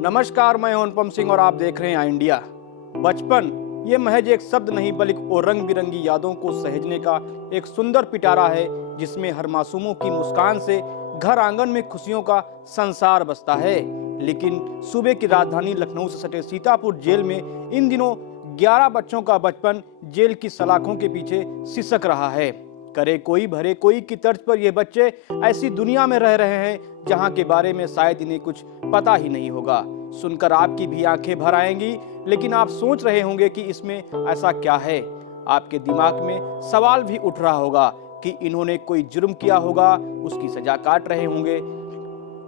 नमस्कार, मैं हूं अनुपम सिंह और आप देख रहे हैं इंडिया। बचपन ये महज एक शब्द नहीं बल्कि वो रंग बिरंगी यादों को सहेजने का एक सुंदर पिटारा है, जिसमें हर मासूमों की मुस्कान से घर आंगन में खुशियों का संसार बसता है। लेकिन सूबे की राजधानी लखनऊ से सटे सीतापुर जेल में इन दिनों 11 बच्चों का बचपन जेल की सलाखों के पीछे सिसक रहा है। करे कोई भरे कोई की तर्ज पर ये बच्चे ऐसी दुनिया में रह रहे हैं जहां के बारे में शायद इन्हें कुछ पता ही नहीं होगा। सुनकर आपकी भी आंखें भर आएंगी, लेकिन आप सोच रहे होंगे कि इसमें ऐसा क्या है। आपके दिमाग में सवाल भी उठ रहा होगा कि इन्होंने कोई जुर्म किया होगा, उसकी सजा काट रहे होंगे।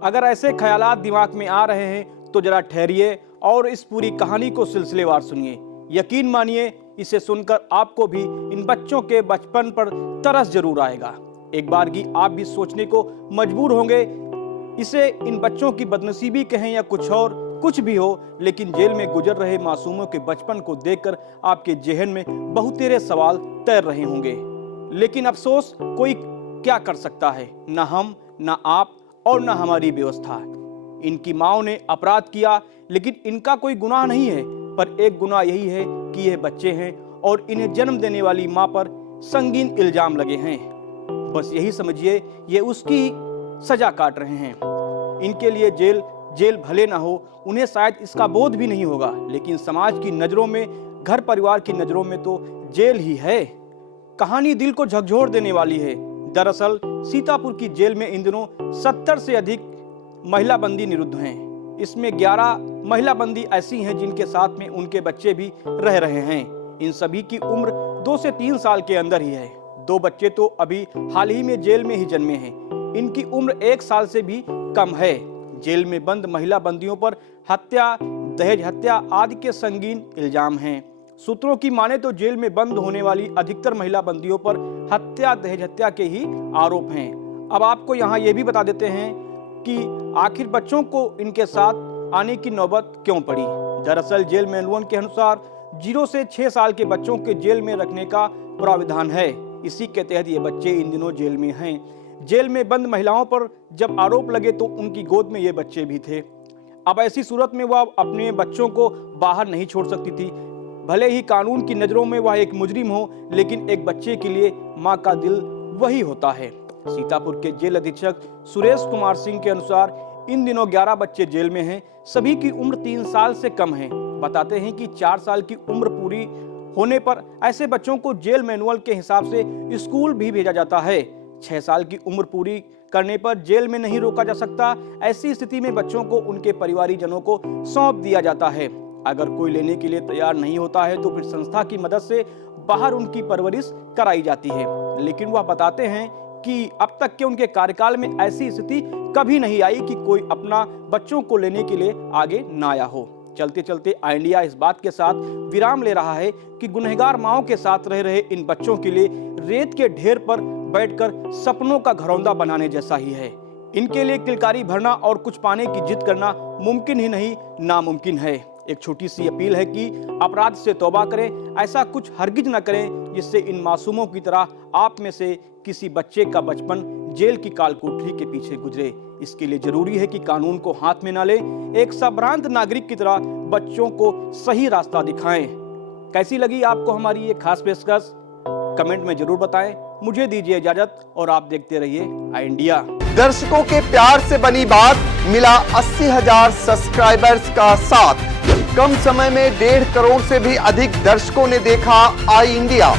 अगर ऐसे ख्यालात दिमाग में आ रहे हैं तो जरा ठहरिए और इस पूरी कहानी को सिलसिलेवार सुनिए। यकीन मानिए, इसे सुनकर आपको भी इन बच्चों के बचपन पर तरस जरूर आएगा। एक बार की आप भी सोचने को मजबूर होंगे, इसे इन बच्चों की बदनसीबी कहें या कुछ और, कुछ भी हो, लेकिन जेल में गुजर रहे मासूमों के बचपन को देखकर आपके जेहन में बहुतेरे सवाल तैर रहे होंगे। लेकिन अफसोस कोई क्या कर सकता है, ना हम, ना आप और ना हमारी व्यवस्था। इनकी माओ ने अपराध किया, लेकिन इनका कोई गुनाह नहीं है, पर एक गुनाह यही है कि ये बच्चे हैं और इन्हें जन्म देने वाली मां पर संगीन इल्जाम लगे हैं। बस यही समझिए, ये उसकी सजा काट रहे हैं। इनके लिए जेल भले ना हो, उन्हें शायद इसका बोध भी नहीं होगा, लेकिन समाज की नजरों में, घर परिवार की नजरों में तो जेल ही है। कहानी दिल को झकझोर देने वाली है। दरअसल सीतापुर की जेल में इन दिनों 70 से अधिक महिला बंदी निरुद्ध हैं। इसमें 11 महिला बंदी ऐसी हैं जिनके साथ में उनके बच्चे भी रह रहे हैं। इन सभी की उम्र 2 से 3 साल के अंदर ही है। 2 बच्चे तो अभी हाल ही में जेल में ही जन्मे हैं। इनकी उम्र 1 साल से भी कम है। जेल में बंद महिला बंदियों पर हत्या, दहेज हत्या आदि के संगीन इल्जाम हैं। सूत्रों की माने तो जेल में बंद होने वाली अधिकतर महिला बंदियों पर हत्या, दहेज हत्या के ही आरोप हैं। अब आपको यहाँ ये भी बता देते हैं कि आखिर बच्चों को इनके साथ आने की नौबत क्यों पड़ी। दरअसल जेल मैनुअल के अनुसार 0 से 6 साल के बच्चों के जेल में रखने का प्राविधान है। इसी के तहत ये बच्चे इन दिनों जेल में हैं। जेल में बंद महिलाओं पर जब आरोप लगे तो उनकी गोद में ये बच्चे भी थे। अब ऐसी सूरत में वह अपने बच्चों को बाहर नहीं छोड़ सकती थी। भले ही कानून की नजरों में वह एक मुजरिम हो, लेकिन एक बच्चे के लिए माँ का दिल वही होता है। सीतापुर के जेल अधीक्षक सुरेश कुमार सिंह के अनुसार इन दिनों 11 बच्चे जेल में हैं। सभी की उम्र 3 साल से कम है। बताते हैं कि 4 साल की उम्र पूरी होने पर ऐसे बच्चों को जेल मैनुअल के हिसाब से स्कूल भी भेजा जाता है। 6 साल की उम्र पूरी करने पर जेल में नहीं रोका जा सकता। ऐसी स्थिति में बच्चों को उनके परिवारीजनों को सौंप दिया जाता है। अगर कोई लेने के लिए तैयार नहीं होता है तो फिर संस्था की मदद से बाहर उनकी परवरिश कराई जाती है। लेकिन वह बताते हैं कि अब तक के उनके कार्यकाल में ऐसी स्थिति कभी नहीं आई कि कोई अपना बच्चों को लेने के लिए आगे ना आया हो। चलते चलते इंडिया इस बात के साथ विराम ले रहा है कि गुनहगार माओं के साथ रह रहे इन बच्चों के लिए रेत के ढेर पर बैठकर सपनों का घरौंदा बनाने जैसा ही है। इनके लिए किलकारी भरना और कुछ पाने की जिद करना मुमकिन ही नहीं, नामुमकिन है। एक छोटी सी अपील है कि अपराध से तौबा करें, ऐसा कुछ हरगिज न करें जिससे इन मासूमों की तरह आप में से किसी बच्चे का बचपन जेल की कालकोठरी के पीछे गुजरे। इसके लिए जरूरी है कि कानून को हाथ में न लें, एक संभ्रांत नागरिक की तरह बच्चों को सही रास्ता दिखाएं। कैसी लगी आपको हमारी ये खास पेशकश, कमेंट में जरूर बताएं। मुझे दीजिए इजाजत और आप देखते रहिए इंडिया। दर्शकों के प्यार से बनी बात, मिला 80,000 सब्सक्राइबर्स का साथ। कम समय में 1.5 करोड़ से भी अधिक दर्शकों ने देखा आई इंडिया।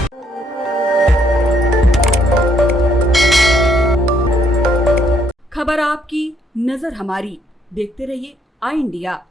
खबर आपकी, नजर हमारी। देखते रहिए आई इंडिया।